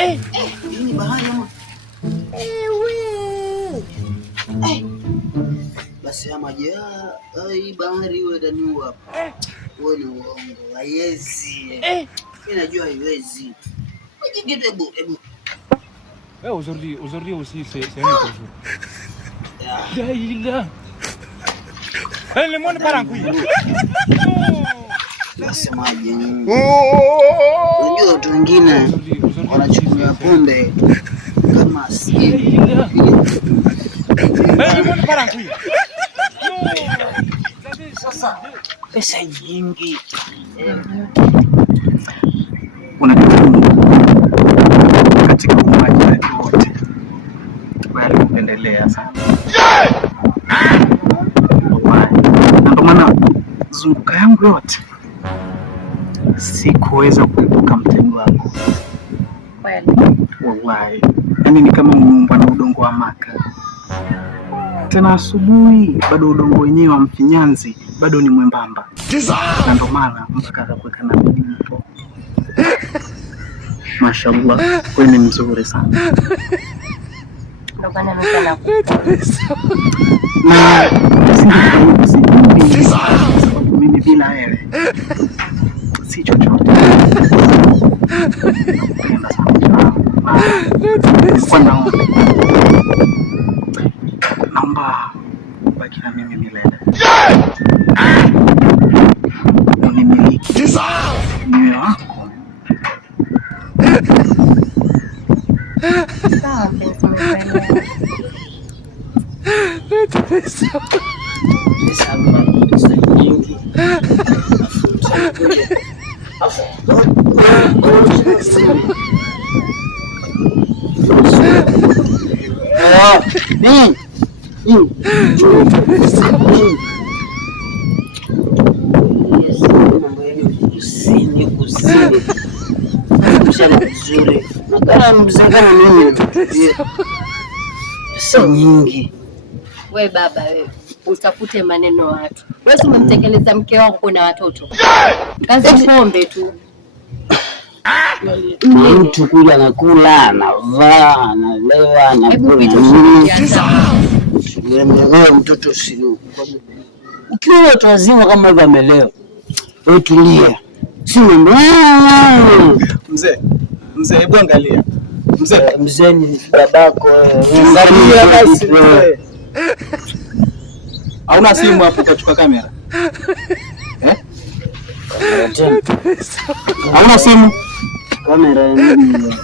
Ini bahaya mama. Basi ya maji hii bahari wewe ndani hapa. Wewe ni uongo. Haiwezi. Mimi najua haiwezi. Hebu. Aujourd'hui aussi c'est un autre jour. Ya ilah. Le monde part en couille. Nasemaje? Unajua watu wengine wanachukua pombe kama si. Le monde part en couille. Sasa pesa nyingi. Unajua katika umaji wote bali kupendelea sana. Ndio maana zunguka yangu yote sikuweza kuepuka mtego wako. Kweli. Wallahi. Yaani ni kama umeumbwa na udongo wa Maka. Tena asubuhi bado udongo wenyewe wa mfinyanzi bado ni mwembamba. Na ndio maana mpaka akakuweka na mdipo. Mashallah, wewe ni mzuri sana. Ndio maana napenda sababu mimi bila wewe si chochote. Napenda sana. Naomba baki na mimi milele. Unimiliki. Moyo wako. sawa mpenzi wangu. Pesa nyingi. Wewe baba wewe, usitafute maneno watu. Wewe umemtekeleza mke wako kuna watoto. Kazi pombe tu. Mtu kula anakula, anavaa, analewa, anakula. Wewe mtoto sio. Ukiwa watu wazima kama hivyo amelewa. Wewe tulia. Si mambo. Mzee, hebu angalia. Mzee ni babako. Angalia basi mzee. Hauna simu hapo ukachukua kamera? Hauna simu? Kamera nini? Ndio.